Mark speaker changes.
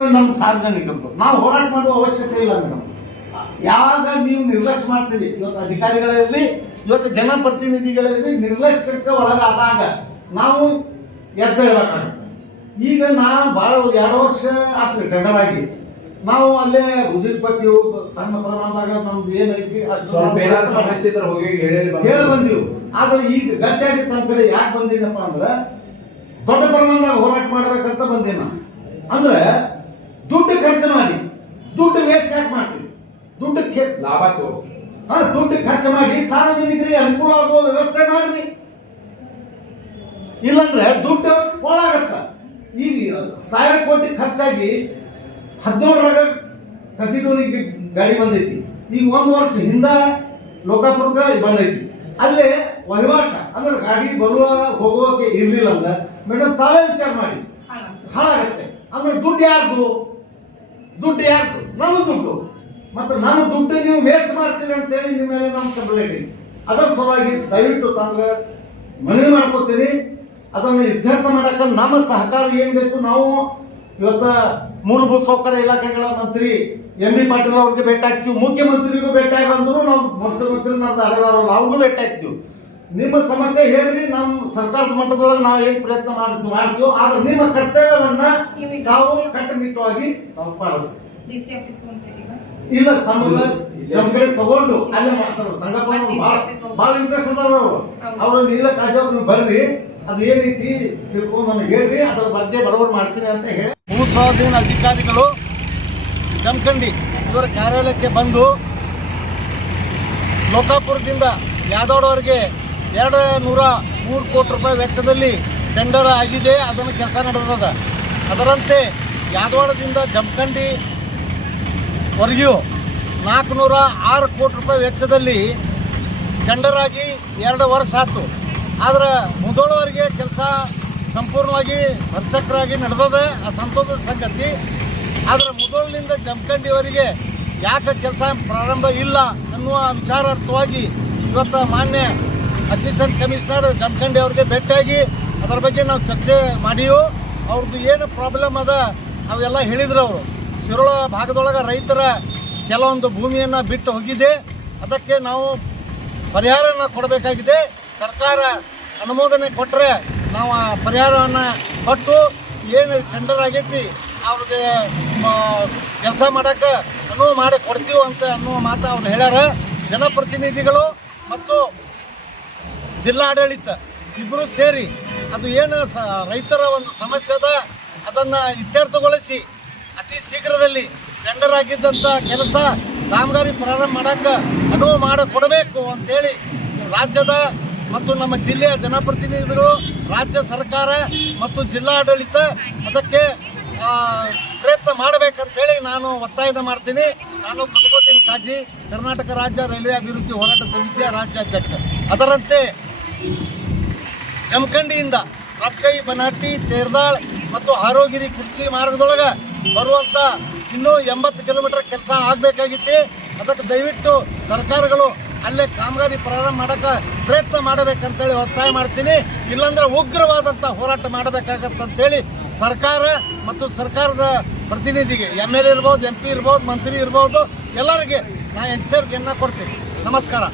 Speaker 1: ನಮ್ಮ ಸಾರ್ವಜನಿಕರು. ನಾವು ಹೋರಾಟ ಮಾಡುವ ಅವಶ್ಯಕತೆ ಇಲ್ಲ ಮೇಡಮ್. ಯಾವಾಗ ನೀವು ನಿರ್ಲಕ್ಷ್ಯ ಮಾಡ್ತೀರಿ? ಇವತ್ತು ಅಧಿಕಾರಿಗಳಿರಲಿ ಇವತ್ತು ಜನಪ್ರತಿನಿಧಿಗಳಿರಲಿ ನಿರ್ಲಕ್ಷ್ಯಕ್ಕೆ ಒಳಗಾದಾಗ ನಾವು ಎದ್ದೇಳಬೇಕಾಗುತ್ತೆ. ಈಗ ನಾ ಭಾಳ ಎರಡು ವರ್ಷ ಆತ್ರಿ ಟೆಂಡರ್ ಆಗಿ. ನಾವು ಅಲ್ಲೇ ಉಜಿರ್ ಪಟ್ಟಿ ಸಣ್ಣ ಪ್ರಮಾಣದಾಗ ನಮ್ದು ಏನೈತಿ
Speaker 2: ಹೇಳಿ
Speaker 1: ಬಂದೀವಿ. ಆದ್ರೆ ಈಗ ಗಟ್ಟಿಯಾಗಿ ತಮ್ಮ ಕಡೆ ಯಾಕೆ ಬಂದಿನಪ್ಪ ಅಂದ್ರೆ ದೊಡ್ಡ ಪ್ರಮಾಣದಾಗ ಹೋರಾಟ ಮಾಡ್ಬೇಕಂತ ಬಂದೆ ನಾನು. ಅಂದ್ರೆ ದುಡ್ಡು ಖರ್ಚು ಮಾಡಿ. ದುಡ್ಡು ವೇಸ್ಟ್ ಯಾಕೆ ಮಾಡ್ತೀವಿ ದುಡ್ಡು
Speaker 2: ಲಾಭ.
Speaker 1: ಹಾ ದುಡ್ಡು ಖರ್ಚು ಮಾಡಿ ಸಾರ್ವಜನಿಕರಿಗೆ ಅನುಕೂಲ ಆಗುವ ವ್ಯವಸ್ಥೆ ಮಾಡ್ರಿ. ಇಲ್ಲಂದ್ರೆ ದುಡ್ಡು ಕೊಳಾಗತ್ತ ಈಗ ಸಾವಿರ ಕೋಟಿ ಖರ್ಚಾಗಿ ಹದಿನೇಳರಾಗ ಕಚಿಟೋನಿಗೆ ಗಾಡಿ ಬಂದೈತಿ. ಈಗ ಒಂದು ವರ್ಷ ಹಿಂದ ಲೋಕಾಪುರಕ್ಕೆ ಬಂದೈತಿ. ಅಲ್ಲೇ ವಹಿವಾಟ ಅಂದ್ರೆ ಗಾಡಿ ಬರುವ ಹೋಗೋಕೆ ಇರ್ಲಿಲ್ಲ ಅಂದ್ರೆ ಮೇಡಮ್ ತಾವೇ ವಿಚಾರ ಮಾಡಿ. ಹಾಳಾಗತ್ತೆ. ಅಂದ್ರೆ ದುಡ್ಡು ಯಾರ್ದು? ದುಡ್ಡು ಯಾರ್ದು? ನಮ್ಮ ದುಡ್ಡು. ಮತ್ತೆ ನಮ್ಮ ದುಡ್ಡು ನೀವು ವೇಸ್ಟ್ ಮಾಡ್ತೀರಿ ಅಂತೇಳಿ ನಿಮ್ಮ ಮೇಲೆ ನಮ್ಮ ಕಂಪ್ಲೇಂಟ್ ಅದರ ಸಲುವಾಗಿ ದಯವಿಟ್ಟು ತಂದ್ರೆ ಮನವಿ ಮಾಡ್ಕೊತೀರಿ ಅದನ್ನು ಇತ್ಯರ್ಥ ಮಾಡಕ್ಕೆ ನಮ್ಮ ಸಹಕಾರ ಏನು ಬೇಕು ನಾವು ಇವತ್ತ ಮೂಲಭೂತ ಸೌಕರ್ಯ ಇಲಾಖೆಗಳ ಮಂತ್ರಿ ಎಂ ಬಿ ಪಾಟೀಲ್ ಅವ್ರಿಗೆ ಭೇಟಿ ಆಗ್ತೀವಿ. ಮುಖ್ಯಮಂತ್ರಿಗೂ ಭೇಟಿ ಬಂದ್ರು ನಾವು ಮುಖ್ಯಮಂತ್ರಿ ನಮ್ಮ ಅರೆದವ್ರಲ್ಲ ಅವ್ರಿಗೂ ಭೇಟಿ ಆಗ್ತೀವಿ. ನಿಮ್ಮ ಸಮಸ್ಯೆ ಹೇಳ್ರಿ ನಮ್ಮ ಸರ್ಕಾರದ ಮಟ್ಟದೊಳಗೆ ನಾವು ಏನ್ ಪ್ರಯತ್ನ ಮಾಡ್ತೀವಿ ಮಾಡ್ತೀವಿ ಆದ್ರೆ ನಿಮ್ಮ ಕರ್ತವ್ಯವನ್ನ ತಾವು ಕಟ್ಟುನಿಟ್ಟವಾಗಿ ತಾವು ಪಾಲಿಸ್ತೀವಿ ಇಲ್ಲ ತಮ್ಮ ನಮ್ಮ ಕಡೆ ತಗೊಂಡು ಅಲ್ಲೇ ಮಾಡ್ತಾರ ಸಂಘಟನೆ ಭಾಳ ಇಂಟ್ರೆಸ್ಟ್ ಅದಾರ ಅವರು. ಅವ್ರನ್ನ ಇಲ್ಲ ಕಾಜವ್ರು ನೀವು ಬರ್ರಿ. ಅದು ಏನೈತಿ ತಿಳ್ಕೊಂಡು ನಮ್ಗೆ ಹೇಳ್ರಿ ಅದ್ರ ಬಗ್ಗೆ ಬರೋರು ಮಾಡ್ತೀನಿ ಅಂತ ಹೇಳಿ. ಭೂಸ್ವಾಧೀನ ಅಧಿಕಾರಿಗಳು ಜಮಖಂಡಿ ಇವರ ಕಾರ್ಯಾಲಯಕ್ಕೆ ಬಂದು ಲೋಕಾಪುರದಿಂದ ಯಾದವ್ರವರೆಗೆ ಎರಡು ನೂರ ಮೂರು ಕೋಟಿ ರೂಪಾಯಿ ವೆಚ್ಚದಲ್ಲಿ ಟೆಂಡರ್ ಆಗಿದೆ, ಅದನ್ನು ಕೆಲಸ ನಡೆದದ. ಅದರಂತೆ ಯಾದವಾಡದಿಂದ ಜಮಖಂಡಿ ವರೆಗೂ ನಾಲ್ಕುನೂರ ಆರು ಕೋಟಿ ರೂಪಾಯಿ ವೆಚ್ಚದಲ್ಲಿ ಟೆಂಡರ್ ಆಗಿ ಎರಡು ವರ್ಷ ಆಯ್ತು. ಆದರೆ ಮುದೋಳವರೆಗೆ ಕೆಲಸ ಸಂಪೂರ್ಣವಾಗಿ ಭರ್ಚಕ್ರಾಗಿ ನಡೆದದೆ, ಆ ಸಂತೋಷದ ಸಂಗತಿ. ಆದರೆ ಮುದೋಳಿನಿಂದ ಜಮಖಂಡಿವರೆಗೆ ಯಾಕೆ ಕೆಲಸ ಪ್ರಾರಂಭ ಇಲ್ಲ ಅನ್ನುವ ವಿಚಾರಾರ್ಥವಾಗಿ ಇವತ್ತು ಮಾನ್ಯ ಅಸಿಸ್ಟೆಂಟ್ ಕಮಿಷನರ್ ಜಮಖಂಡಿ ಅವ್ರಿಗೆ ಭೇಟಿಯಾಗಿ ಅದರ ಬಗ್ಗೆ ನಾವು ಚರ್ಚೆ ಮಾಡೀವು ಅವ್ರದ್ದು ಏನು ಪ್ರಾಬ್ಲಮ್ ಅದ ಅವೆಲ್ಲ ಹೇಳಿದ್ರು ಅವರು. ಶಿರೋಳ ಭಾಗದೊಳಗೆ ರೈತರ ಕೆಲವೊಂದು ಭೂಮಿಯನ್ನು ಬಿಟ್ಟು ಹೋಗಿದೆ. ಅದಕ್ಕೆ ನಾವು ಪರಿಹಾರನ ಕೊಡಬೇಕಾಗಿದೆ. ಸರ್ಕಾರ ಅನುಮೋದನೆ ಕೊಟ್ಟರೆ ನಾವು ಆ ಪರಿಹಾರವನ್ನು ಕೊಟ್ಟು ಏನು ಟೆಂಡರ್ ಆಗೈತಿ ಅವ್ರಿಗೆ ಕೆಲಸ ಮಾಡೋಕ್ಕೆ ಅನುವು ಮಾಡಿ ಕೊಡ್ತೀವಿ ಅಂತ ಅನ್ನುವ ಮಾತು ಅವ್ರು ಹೇಳ್ಯಾರ. ಜನಪ್ರತಿನಿಧಿಗಳು ಮತ್ತು ಜಿಲ್ಲಾಡಳಿತ ಇಬ್ಬರು ಸೇರಿ ಅದು ಏನು ಸ ರೈತರ ಒಂದು ಸಮಸ್ಯೆ ಅದ, ಅದನ್ನು ಇತ್ಯರ್ಥಗೊಳಿಸಿ ಅತಿ ಶೀಘ್ರದಲ್ಲಿ ಟೆಂಡರ್ ಆಗಿದ್ದಂಥ ಕೆಲಸ ಕಾಮಗಾರಿ ಪ್ರಾರಂಭ ಮಾಡಕ್ಕೆ ಅನುವು ಮಾಡಿಕೊಡಬೇಕು ಅಂತೇಳಿ ರಾಜ್ಯದ ಮತ್ತು ನಮ್ಮ ಜಿಲ್ಲೆಯ ಜನಪ್ರತಿನಿಧಿಗಳು, ರಾಜ್ಯ ಸರ್ಕಾರ ಮತ್ತು ಜಿಲ್ಲಾಡಳಿತ ಅದಕ್ಕೆ ಪ್ರಯತ್ನ ಮಾಡಬೇಕಂತೇಳಿ ನಾನು ಒತ್ತಾಯನ ಮಾಡ್ತೀನಿ. ನಾನು ಕಟ್ಕೋತೀನಿ ಕಾಜಿ, ಕರ್ನಾಟಕ ರಾಜ್ಯ ರೈಲ್ವೆ ಅಭಿವೃದ್ಧಿ ಹೋರಾಟ ಸಮಿತಿಯ ರಾಜ್ಯಾಧ್ಯಕ್ಷ. ಅದರಂತೆ ಜಮಖಂಡಿಯಿಂದ ರಕ್ಕೈ ಬನಾಟಿ, ತೇರ್ದಾಳ್ ಮತ್ತು ಆರೋಗಿರಿ ಕುರ್ಚಿ ಮಾರ್ಗದೊಳಗೆ ಬರುವಂಥ ಇನ್ನೂ ಎಂಬತ್ತು ಕಿಲೋಮೀಟರ್ ಕೆಲಸ ಆಗಬೇಕಾಗಿತ್ತು. ಅದಕ್ಕೆ ದಯವಿಟ್ಟು ಸರ್ಕಾರಗಳು ಅಲ್ಲೇ ಕಾಮಗಾರಿ ಪ್ರಾರಂಭ ಮಾಡೋಕ್ಕೆ ಪ್ರಯತ್ನ ಮಾಡಬೇಕಂತೇಳಿ ಒತ್ತಾಯ ಮಾಡ್ತೀನಿ. ಇಲ್ಲಾಂದ್ರೆ ಉಗ್ರವಾದಂಥ ಹೋರಾಟ ಮಾಡಬೇಕಾಗತ್ತಂತೇಳಿ ಸರ್ಕಾರ ಮತ್ತು ಸರ್ಕಾರದ ಪ್ರತಿನಿಧಿಗೆ ಎಂ ಎಲ್ ಎ ಇರ್ಬೋದು, ಎಂ ಪಿ ಇರ್ಬೋದು, ಮಂತ್ರಿ ಇರ್ಬೋದು ಎಲ್ಲರಿಗೆ ನಾ ಎಚ್ಚರಿಕೆಯನ್ನು ಕೊಡ್ತೀನಿ. ನಮಸ್ಕಾರ.